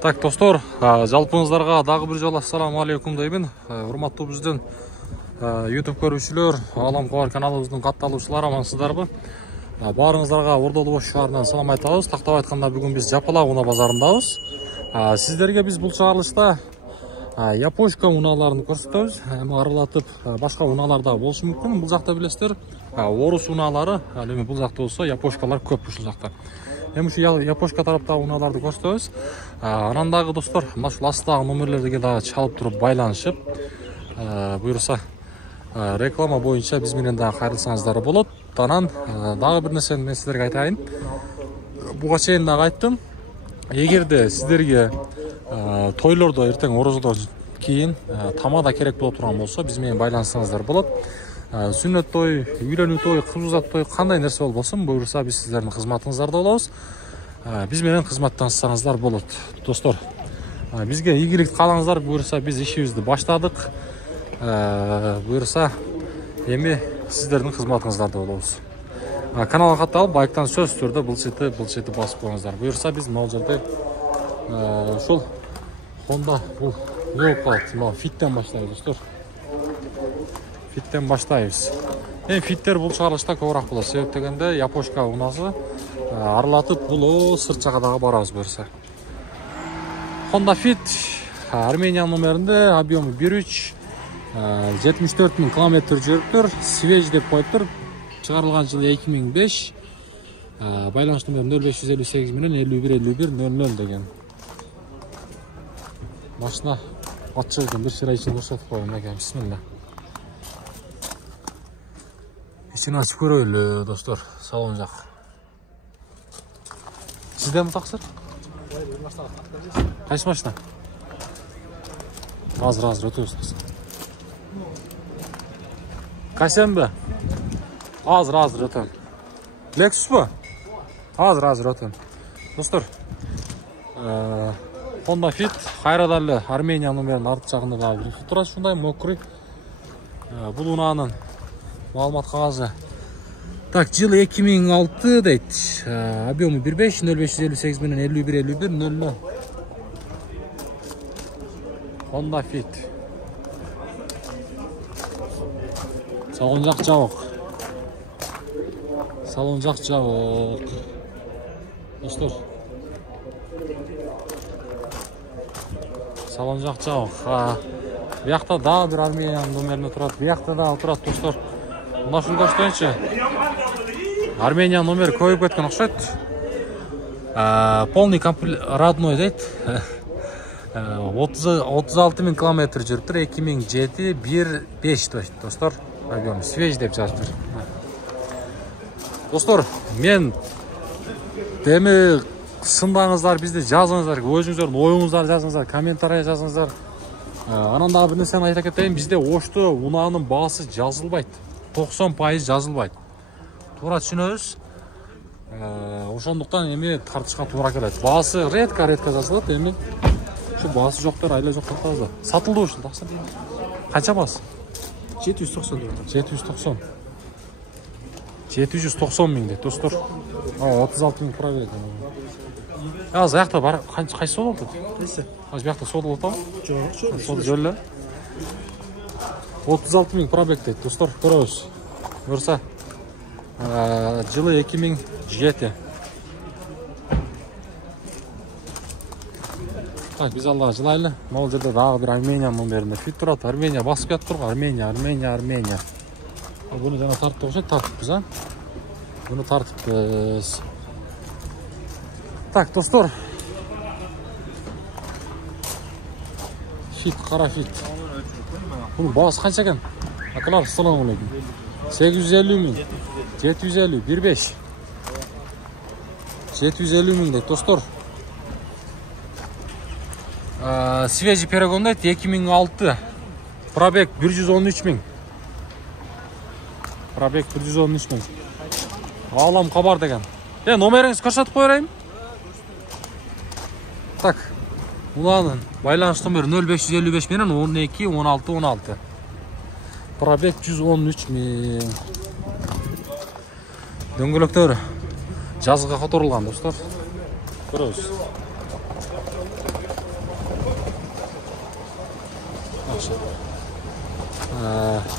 Так, достор, жалпыңыздарга дагы бир жолу ассаламу алейкум деймин. Урматтуу биздин YouTube көрүүчүлөр, Ааламкабар каналыбыздын катталуучулары, амансыздарбы? Баарыңыздарга Ордолу Бош шаарынан салам айтабыз. Тактап айтканда бүгүн биз Жапалак унаа базарындабыз. Сиздерге биз бул чыгарылышта япошка унааларын көрсөтөбүз. Эми аралатып башка унаалар да болушу мүмкүн. Бул жакта билесиздер, орус унаалары, эми бул жакта болсо япошкалар көп ушул жакта. Эми ушу япошка тараптагы унааларды көрсөтөбүз. Анан дагы достор, мына ушул астагы номерлерге дагы чалып туруп байланышып, буюрса реклама боюнча биз менен дагы кайрылсаңыздар болот. Анан дагы бир нерсени мен сиздерге айтайын. Буга чейин дагы айттым. Эгерде сиздерге тойлордо эртең орозодон кийин тамада керек боло турган болсо, биз менен байланышсаңыздар болот. Сүннөт той, үйлөнүү той, кыз узат той кандай нерсе болбосун, буюрса биз сиздердин кызматыңыздарда болобуз. Биз менен кызматтанышсаңыздар болот. Достор, бизге ийгилик каалаңыздар, буюрса биз ишибизди баштадык. Буюрса эми сиздердин кызматыңыздарда болобуз. Каналга катталып, байктан сөз түрдө былчыты басып коюңуздар. Буюрса биз могул жерде ушул Honda бул не болуп калат, мына фиттен баштайбыз, достор. Фиттен баштайбыз. Эми фиттер бул чыгарылышта көбүрөөк болот. Себеп дегенде япошка унасы аралатып бул сырт жака дагы барабыз буюрса. Honda Fit Армения номеринде, объему 1.3, 74 000 километр жүрүптүр. Свеж деп коюптур. Чыгарылган жылы 2005. Байланыш номери 0558 менен 515100 деген. Машина ачык экен, бир шырайчы бошотуп коюм экен. Бисмилла. Ичин ачып көрөлү, достор, салон жак. Сизденби таксыр? Кайсы машина? Азыр өтөбүз таксыр. Кайсенби? Азыр өтөм. Lexusбу? Азыр өтөм. Достор, Honda Fit, кайра дагы Армения номеринин арт жагында дагы бир турат, ушундай мокрый. Бул унаанын маалымат кагазы. Так, жылы 2006 дейт. Объему 1.5, 0558 менен 515100. Honda Fit. Салон жак жабык. Достор, салон жак жабык. Биякта дагы бир Армения номерине турат. Биякта дагы турат, достор. Мына шуну көрсөтөйүнчү. Армения номери көбөйүп кеткен окшойт. Полный комплект родной дейт. 36 000 километр жүрүптүр. 2007 1.5 достор. Объем свеж деп жазыптыр. Достор, мен деми сындаңыздар, бизди жазыңыздар, өзүңүздөрдүн оюңуздарды жазыңыздар, комментарий жазыңыздар. Анан дагы бир нерсени айта кетейин, бизде Ошто унаанын баасы жазылбайт. 90% жазылбайт. Туура түшүнөбүз. Ошондуктан эми тартышка туура келет. Баасы редко жазылат, эми ушу баасы жоктор, айла жок тартабыз да. Сатылды ушул таксы. Канча баасы? 790. 790 миң дейт, достор. 36 миң пробег. Азыр аякта бар, кайсы сот болот? Кайсы? Азыр биякта сот болот абы? Жок, сот жөлө. 36 миң пробег дейт, достор, көрөбүз. Буюрса жылы 2007. Так, биз алга жылайлы. Могул жерде дагы бир Армения номеринде Fit турат. Армения басып кетип турган. Армения. Буну жана тартып окшойт, тартыппыз, а? Буну тартыппыз. Так, достор. Fit, кара Fit. Бунун баасы канча экен? Акалар, ассаламу алейкум. 850 миң, 750, 1.5. 750 миң дейт, достор. Свежий перегон дейт, 2006. Пробег 113 миң. Ааламкабар деген. Номериңизди көрсөтүп коерайын. Так, унаанын байланыш номери 0555 менен 12 16 16. Пробег 113 миң. Дөңгөлөктөр жазга которулган, достор. Көрөбүз. Жақсы.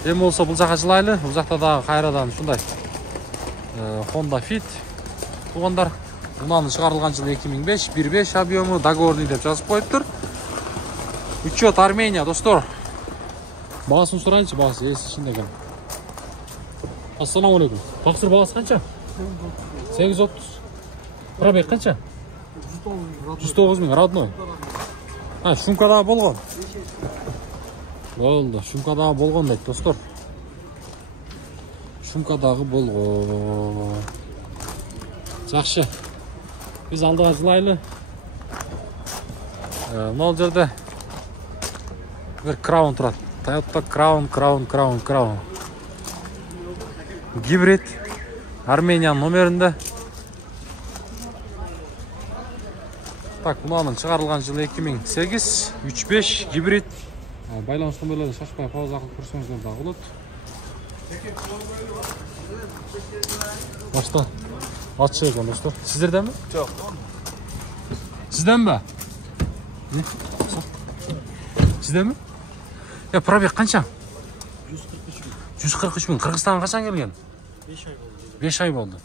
Эми болсо бул жака жылайлы. Бул жакта дагы кайрадан ушундай Honda Fit туугандар. Мунун чыгарылган жылы 2005, 1.5 объему, договорный деп жазып коюптур. Учет Армения, достор. Бағасын сұрайыншы, бағасы ешінде екен. Ассаламу алейкум. Тақсыр бағасы қанша? 830. Пробег қанша? 109 мың, родной. Шумкадағы болған. Болды, шумкадағы болған дейді, достор. Шумкадағы болған. Жақшы. Біз алдыға жылайлы. Мынау жерде бір краун тұрады. Toyota Crown. Гибрид. Армения номерінде. Так, бұнанын шығарылған жылы 2008, 3.5 гибрид. Байланыс номерлерді шашпай пауза қылып көрсеңіздер дағы болады. Башта атшы екен, достар. Сіздерден бе? Жоқ. Сізден бе? Не? Сізден бе? Пробег қанша? 143 мың. Қырғызстанға қашан келген? 5 ай болды.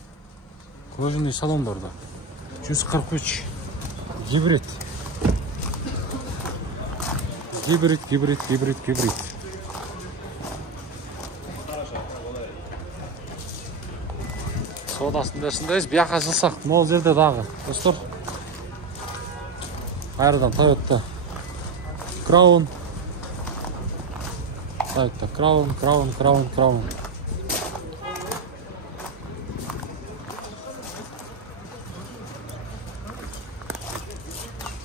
Кожаный салондарда. 143. Гибрид. Содасын дәрсіндейіз. Бияқа жылсақ, мол жерде дағы. Достар. Айрадан Toyota Crown. Toyota Crown.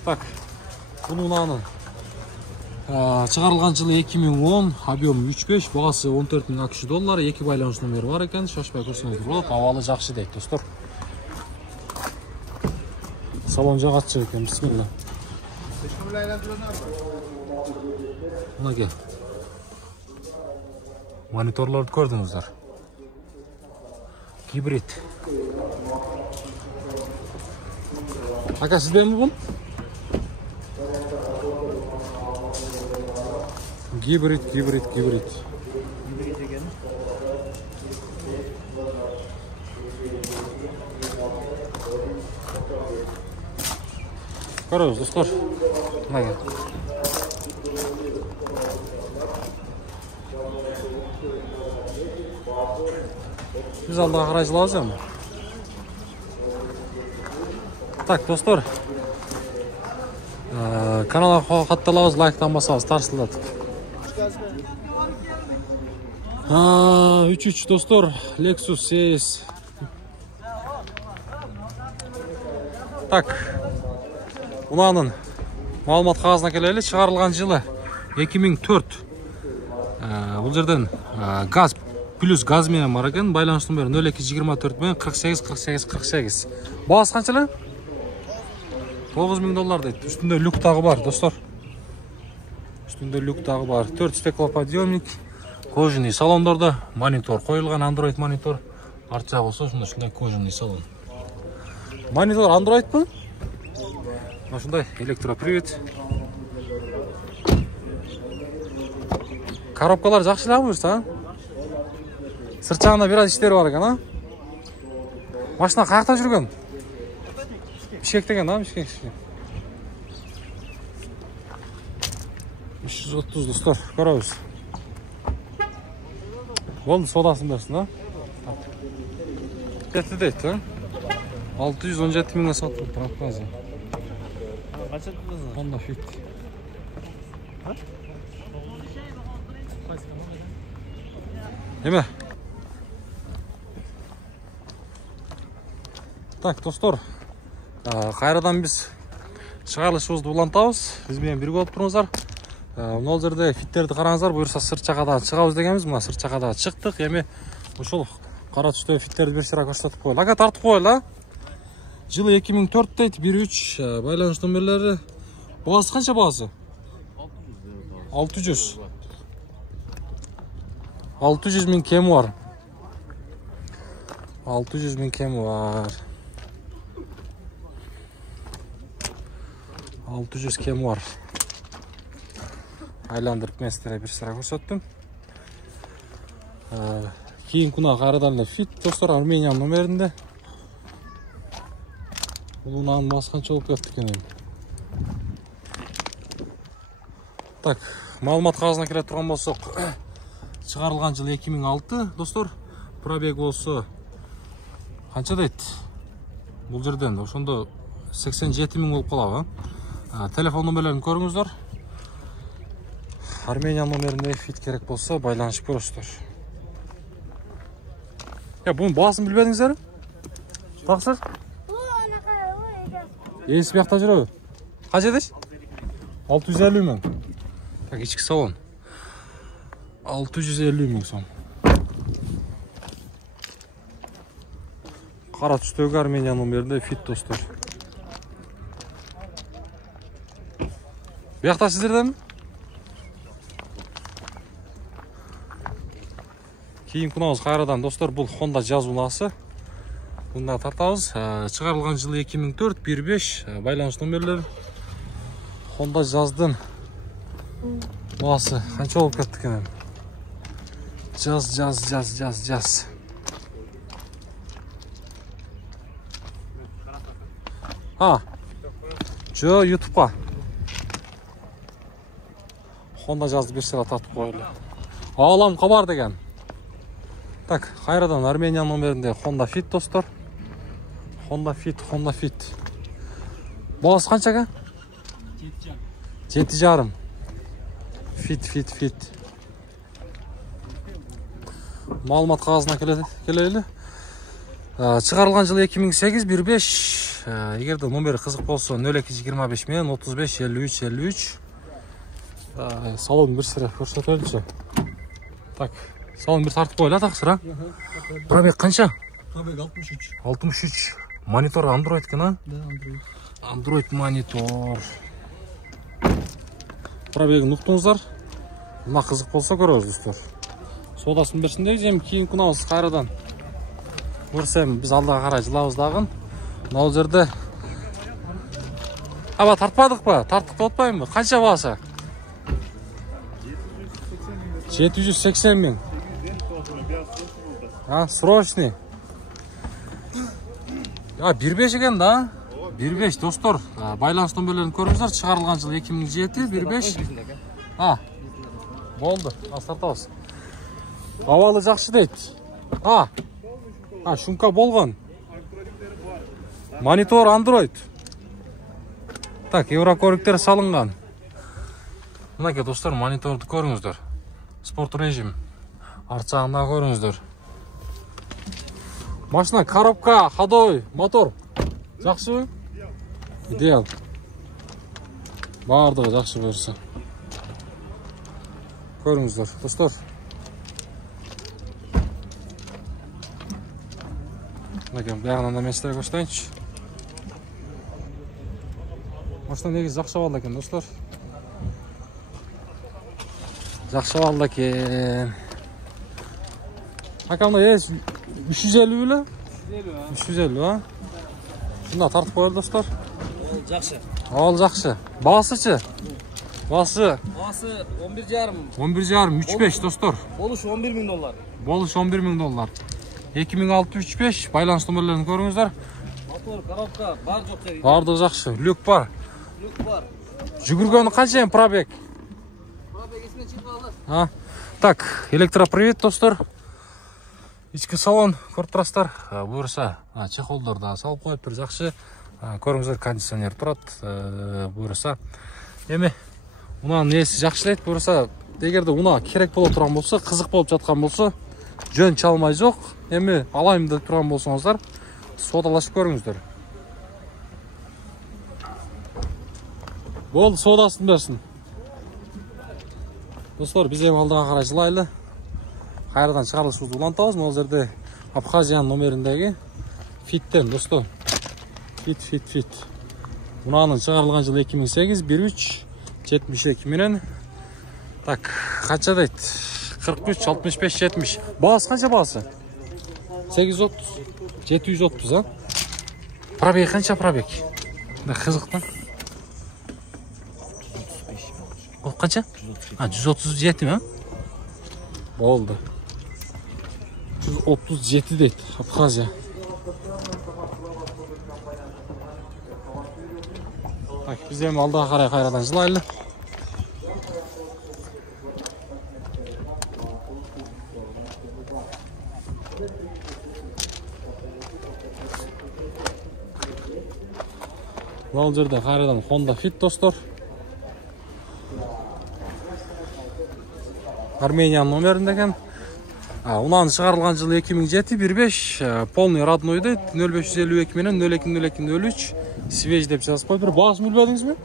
Так, бұныңнанын шығарылған жылы 2010, объем 3.5, бағасы 14 мың ақш доллар, 2 байланыс номері бар екен, шашпай көрсеңіздер болады, авалы жақсы дейді, достар. Салон жағатшы екен, бисмилла. Мұнаке. Мониторларды көрдіңіздер. Гибрид. Ака, сізден бұл? Гибрид. екен. Қараңыз, достар. Мұнаке. Biz aldığı aracılar mı? Так, достар. Kanala katılağız, like'tan basalım, tarsıladık. 3 dostlar, Lexus CS. Так, Bunanın malumat қағазына келелі, шығарылған жылы 2004. Бұл жерден газ плюс газменен бар екен, байланыс номері 0224 мен 48. Бағасы қаншалы? 9 мың доллар дейді. Үстінде люк тағы бар, достар. Үстінде люк тағы бар. 4 стеклоподъемник, кожаный салондарда, монитор қойылған, Android монитор. Арт жағы болса, шындай кожаный салон. Монитор Android бұл? Шындай электропривод. Коробкалар жақшылағы бұрса, сырт жағында біраз іштері бар екен, машина қаяқта жүрген? Бішкек деген, Бішкек. 330 достар, қарауыз. Болды, содасын берсін, Кетті дейді, 617 мыңға сатып тұрады. Honda Fit. Неме? Так, достар. Қайрадан біз шығарылышымызды улантамыз. Бізбен бірге болып тұрыңыздар. Мынау жерде фиттерді қараңыздар. Бұйырса сырт жағадан шығамыз дегенбіз. Мына сырт жағадан шықтық. Еме ошол қара түсті фиттерді бір шырақ көрсетіп қойыл. Ака тартып қойыл, Жылы 2004 дейді, 1.3 байланыс номерлері. Бағасы қанша бағасы? 600. 600 мың кемі бар. 600 мың кемі бар. 600 кемі бар. айландырып мен сіздерге бір сыра көрсөттүм. Кейін күнә кайрадан эле фит достор, Армения номеринде. Бул унаанын баасы канча болуп кетти экен эми. Так, маалымат кагазына келе турган болсок, чыгарылган жыл 2006 достор. Пробег болсо канча дейт? Бул жерден ошондо 87 000 болуп калабы. Телефон номерлерин көрүңүздөр. Армения номеринде фит керек болсо байланышып көрөсүздөр. Bunun bağısını bilmedinizler? Taksır. Esi biyakta жүрөбү. Kaç ediş? 650 000. Tak içki salon. 650 000 son. Kara түстөгү Armenia номеринде fit достор. Biyakta sizlerden mi? Кейін күнәбіз қайрадан достар, бұл Honda Jazz унасы. Бұнда тартабыз. Чыгарылған жылы 2004, 1.5 байланыш номерлер. Honda Jazz'дың басы қанша болып кетті екен? Jazz. Жо YouTube'ға. Honda Jazz'ды бір сыра тартып қойылды. Алам қабар деген. Так, қайрадан Армения номерінде Honda Fit достар. Honda Fit. Бағасы қанша ка? 7,5. Fit. Маалымат қағазына келелі. Чыгарылған жылы 2008, 1.5. Егерде номері қызық болса 0225 мен 35 53. Салон бір сірі көрсетелінші. Так. Салон бір тартып қойла тақсыра. Пробег қанша? Пробег 63. 63. Монитор Android кена? Да, Android. Android монитор. Пробегін ұқтыңыздар. Бұна қызық болса көріңіз достар. Содасын берсінде жем кейін күнауыз қайрадан. Көрсем біз алдаға қарай жылауыздағын. Мынау жерде. Аба тартпадық па? Тарттық та отпайын ба? Қанша басы? 780 000. Срочный. 1.5 екен да? 1.5 достор. Байланыс номерлерін көріңіздер. Шығарылған жыл 2007, 1.5. Болды. Астартауыз. Авалы жақшы дейді. Шумка болған. Монитор Android. Так, еврокөліктер салынған. Мынаке достар, мониторды көріңіздер. Спорт режим. Арт жағында көріңіздер. Машина, коробка, ходовой, мотор. Жақсы? Идеал. Бардығы жақсы көрсі. Көріңіздер, достар. Мынакен, бәрінен да местерге көштайыншы. Машина негіз жақсы алды екен, достар. Жақсы алды екен. Акамда 350 білі? 350, Шында тартып қойыр, достар. Жақсы. Ал жақсы. Басы чы? Басы 11,5. 11,5, 3.5, достар. Болуш $11 000. Болуш $11 000. 2006-3.5 байланыс номерлерін көріңіздер. Мотор, коробка, бар жоқ жері. Бардығы жақсы. Люк бар. Люк бар. Жүгіргені қанша пробег? Пробег есіне шығып қалды. Так, электропривет, достар. Ичкі салон көріп тұрастар. Бұйырса, чехолдарды салып қойып бір жақсы. Көріңіздер, кондиционер тұрады. Бұйырса. Еме, ұнан несі жақсы дейді. Бұйырса, егерде ұна керек болып тұрған болса, қызық болып жатқан болса, жөн чалмай жоқ. Еме, алайым деп тұрған болсаңыздар, содалашып көріңіздер. Болды, содасын берсін. Достар, біз ем алдыға қарай жылайлы. Қайрадан шығарылышымызды ұлантауыз. Ол жерде Абхазиян номеріндегі фиттен, достар. Фит. Мұнаның шығарылған жылы 2008, 1.3, 72 менен. Так, қанша дейді? 43, 65, 70. Бағасы қанша бағасы? 830, 730, Пробег қанша пробег? Қызықтан? O qancha? 137 mi? Bo'ldi. 137 deydi. Abxaziya. Tak, biz ham oldiga qaray qayradan jilayli. Бұл жерде qayradan Honda Fit dostlar. Armeniyan номерінде екен. Унан шығарылған жылы 2007-15, полный родной дейді. 0552 менен 020203 свеж деп жазып қой. Бір бағысын білбедіңіз бе?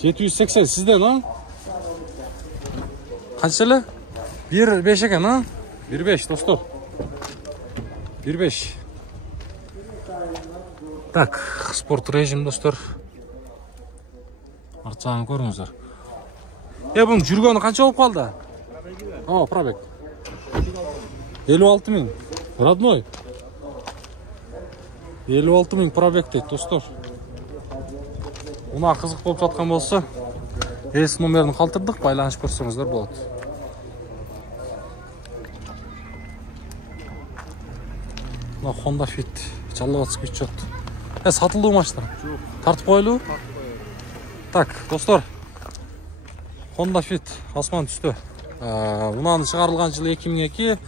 780 сізден, а? Қаншалы? 1.5 екен, а? 1.5 достар. 1.5. Так, спорт режим достар. Арт жағын көріңіздер. Бұның жүргені қанша болып қалды? Пробег. 56 000. Родной. 56 000 пробег дейді достар. Уна қызық болып жатқан болса, ес номерін қалтырдық, байланышып көрсеңіздер болады. Honda Fit. Çalığa çıkış çöktü. Satıldı maçta. Tartıp koyulu. Tak dostlar. Honda Fit. Asman düştü. Bundan çıkarılgan yılı 2002.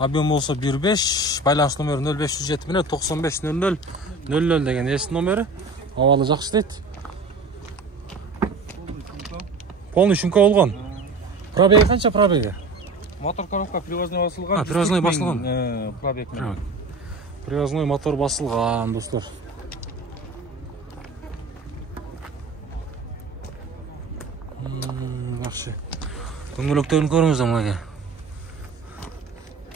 Abim olsa 1.5. Байланış номері 0507 95 00 00 деген ес номері. Havalı жақсы дейді. Полный шумка olған. Пробеги қанша пробеги? Мотор коробка привозной басылған. Привозной басылған. Пробег. Привозной мотор басылған, достар. Жақсы. Дөңгелектерін көріңіздер мұнайға.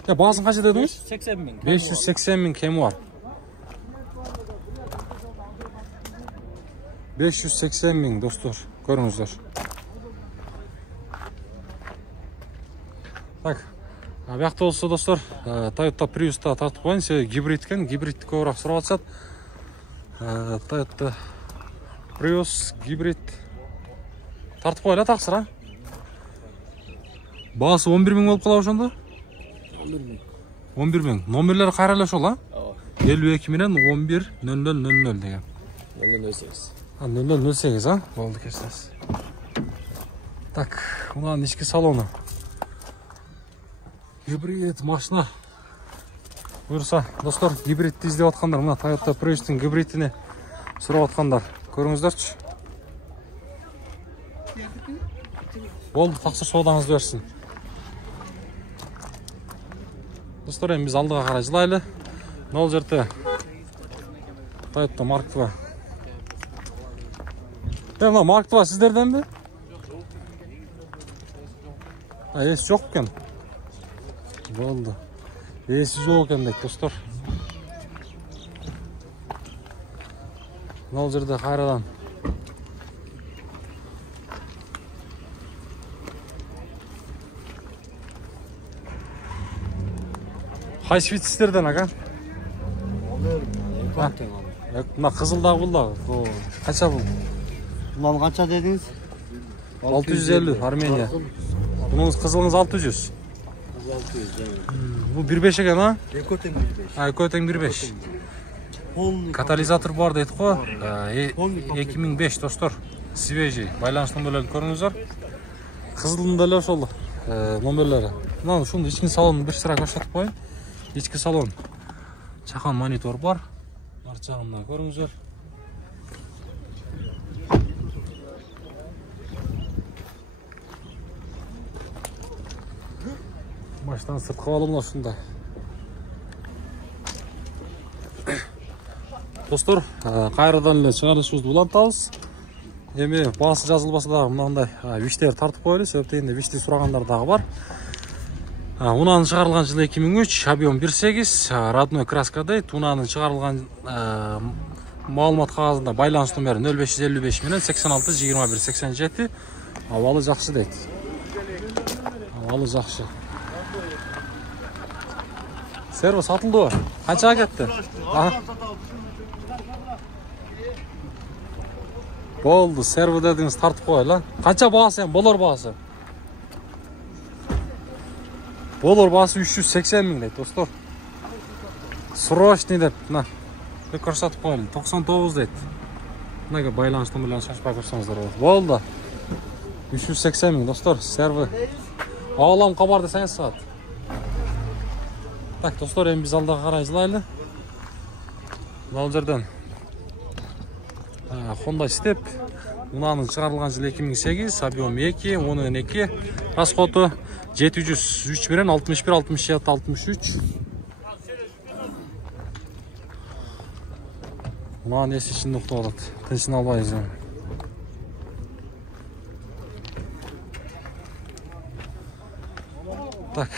Бағасын қанша дедіңіз? 580 000. 580 000 кемі бар. 580 000 достар. Көріңіздер. Так. Бияқта болса достар, Toyota Prius'ta тартып қойын, себебі гибрид екен, гибридті көбірек сұрап жатсады. Toyota Prius гибрид тартып қойла тақсыра. Бағасы 11 000 болып қала ошонда? 11 000. Номерлері қайралы шол, а? 52 менен 11 00 00 деген. 0008. 0008, а? Болды кесіңіз. Так, мұнан ішкі салоны. Гибрид машина. Бұйырса, достар, гибридті іздеп атқандар. Мұна Toyota Prius'тың гибридіне сұрап атқандар. Көріңіздерші. Болды, тақсыр содаңызды берсін. Достар, біз алдыға қарай жылайлы. Нол жерде Toyota Mark II. Мұна Mark II сіздерден бе? Есі жоқ екен. Болды. Есі жоқ екендек, достар. Нол жерде қайрадан. Қайсы фитсіздерден, аға? Мына қызылдағы бұл. Қанша бұл? Бұнан қанша дедіңіз? 650 Армения. Бұныңыз қызылыңыз 600. Bu 1.5 ekan, ha? Ekoten 1.5. Ekoten 1.5. Katalizator бар дейді қой. 2005 достар. Свежий. Байланыс номерлерін көріңіздер. Қызылында сол номерлері. Мынау шунда ішкі салонын бір sıra көрсетіп қойын. Ішкі салон. Чақан монитор бар. Арт жағында көріңіздер. Baştan sırtqı alımla şunda. Dostlar, qayradan ile çıkarışımızды улантабыз. Эми басы жазылбаса дагы мындай виштер тартып коелу, себептен энди вишти сурагандар дагы бар. Унанын чыгарылган жылы 2003, объем 1.8, родной краска дейт. Унанын чыгарылган маалымат кагазында байланыш номери 0555 менен 86 21 87. Абалы жакшы дейт. Абалы жакшы. Servo satıldı o. Kaça gitti? Болды, серві дедіңіз тартып қойылы. Қанша бағасы ең? Болор бағасы? Болор бағасы 380 мың дейді, достар. Срочный деп, на. Бір көрсатып қойылы, 99 дейді. Бұнаға байланышты мүлен шашпай көрсаңыздар болды. 380 мың, достар, серві. Ağlam qabardı sen saat. Так, достар, енді біз алдағы қарай жылайлы. Бұл жерден Honda Step. Мұнаның шығарылған жыл 2008, объем 2, 10-2, расходы 703 берен 61, 67, 63. Мұнан есі ішінде ұқты болады. Тіншін албайыз. Так,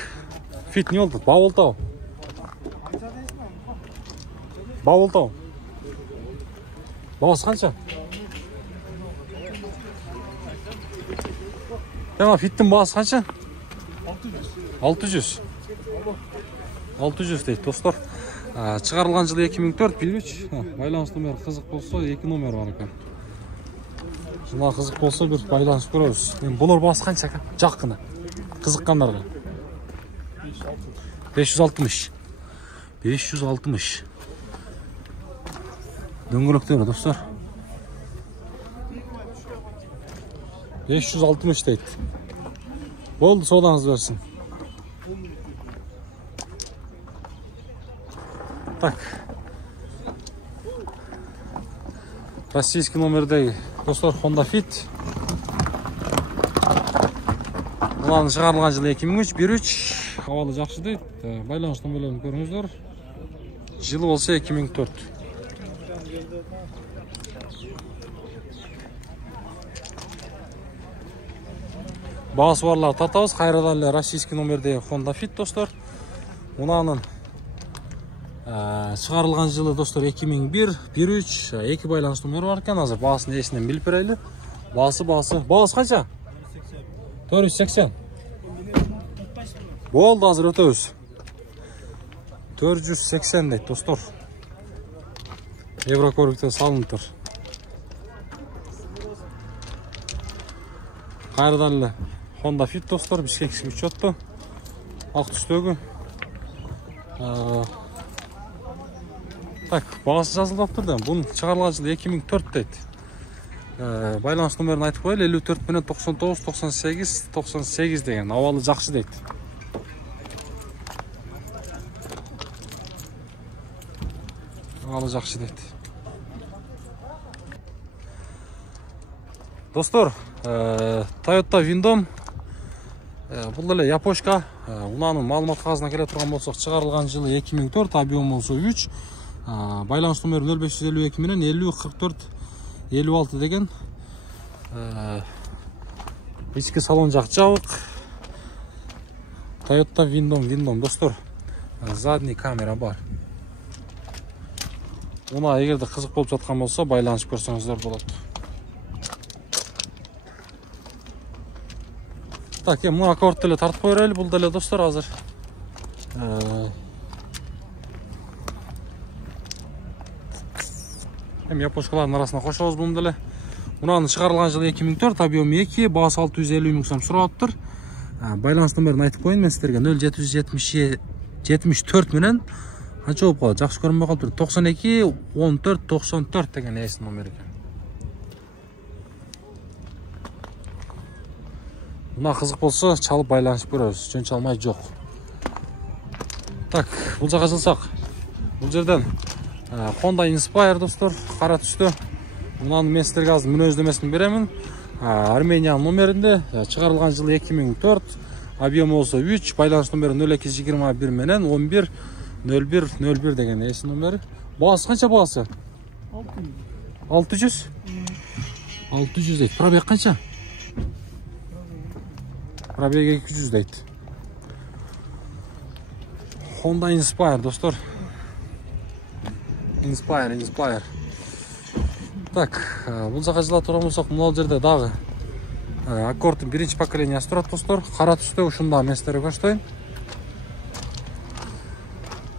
фит не oldu? Bavultau. Bavultau. Bağız қанша? Tamam, fitin bağız қанша? 600. 600 дейді, достар. Шығарылған жылы 2004, билбеч. Байланыс номері қызық болса, 2 номер бар екен. Жына қызық болса, бір байланыс көрөбүз. Бұлар бағыз қанша? Жаққына. Қызыққандарға. 560. 560. Дөңгелектері, достар. 560 дейді. Болды, содаңыз берсін. Так. Российский номердегі, достар, Honda Fit. Бұланы шығарылған жылы 2003, 1-3. Havalı жақсы дейді. Байланыс номерлерін көріңіздер. Жылы болса 2004. Бағасы барлар татауыз. Қайрадалы российский номердегі Honda Fit, достар. Мұнаның шығарылған жылы, достар, 2001, 1-3, 2 байланыс номері бар екен. Азыр бағасын есінен біліп берейлі. Бағасы қанша? 480. Болды, азыр өтөбүз. 480 дейді, достар. Еврокөліктен салынып тұр. Қайырдалы Honda Fit, достар, Бишкек учетты. Ақ түстегі. Так, бағасы жазылып тұрды. Бұның шығарылған жылы 2004 дейді. Байланыс номерін айтып қойыл. 54 пен 99, 98, 98 деген. Авалы жақсы дейді. Авалы жақсы дейді. Достар, Toyota Windom. Бұл дәлі япошка. Ұнаның малымат қағазына келе тұрған болсақ, шығарылған жылы 2004, объем болса 3. Байланыс номері 0552 менен 50 44 56 деген. Ішкі салон жақ жауық. Toyota Windom, достар. Задний камера бар. Ona егерде қызық болып жатқан болса, байланыс көрсеңіздер болады. Так, мұны аккордтелі тартып қойырайлы, бұл дәлі, достар, азыр. Япошкалардың арасына қошауыз бұны дәлі. Мұнаны шығарылған жылы 2004, объем 2, бағасы 650 мың сом сұрап тұр. Байланыс номерін айтып қойын, мен сіздерге 0774 менен қанша болып қалады, жақсы көрінбей қалып тұр. 92 14 94 деген есін номер екен. Мұна қызық болса, чалып байланысып көріңіз, жөн чалмай жоқ. Так, бұл жаққа жылсақ. Бұл жерден Honda Inspire, достар, қара түсті. Мұнаны мен сіздерге азын мінөздемесін беремін. Арменияның номерінде, шығарылған жылы 2004, объем болса 3, байланыс номері 0221 менен 11 01 01 деген есін номері. Бағасы қанша бағасы? 600? 600 дейді. Пробег қанша? Пробег 200 дейді. Honda Inspire, достар. Inspire. Так, бұл жаққа жыла тұрған болсақ, мұнал жерде дағы аккордтың бірінші поколениясы тұрады, достар. Қара түсті ұшында мен сіздерге көрсетейін.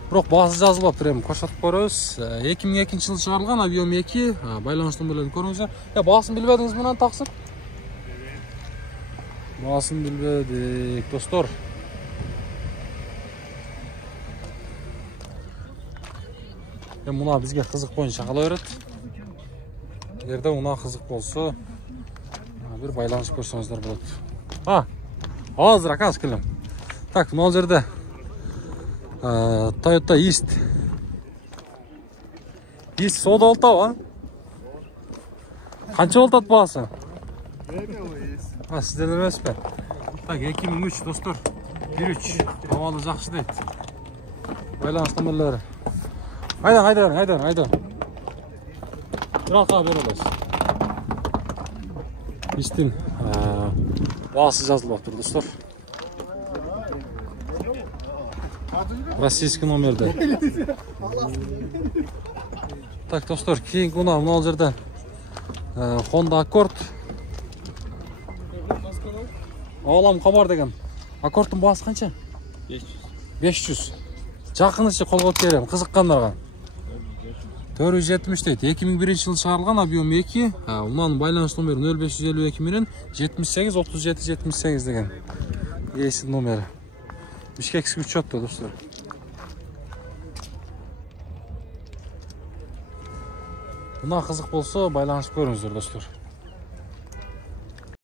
Бирок баасы жазылып эми көрсөтүп көрөбүз. 2002-жылы чыгарылган объем 2, байланыш номерлерин көрүңүздөр. Баасын билбедиңизби мынан таксыр? Баасын билбедик, достор. Мына бизге кызык боюнча кала берет. Эгерде мына кызык болсо, бир байланышып көрсөңүздөр болот. Азыраак аз келем. Так, мына жерде Toyota East соода болуп атабы? Канча болуп атат баасы? Сиздер эмеспи? Так, 2003 достор. 1.3. Абалы жакшы дейт. Байланыш номерлери. Айдан. Биракка бере аласыз. East'in баасы жазылып атыр, достор. Российский номерде. Так, достор, кийинки мына жерде Honda Accord. Алам кабар деген. Accord'ун баасы канча? 500. Жакынычы колгоп берем, кызыккандарга. 470 дейт. 2001-жылы чыгарылган объем 2. Мунун байланыш номери 0552 менен 78 37 78 деген. Эси номери. Бишкекский учетто, достор. Мына кызык болсо байланышып көрүңүздөр, достор.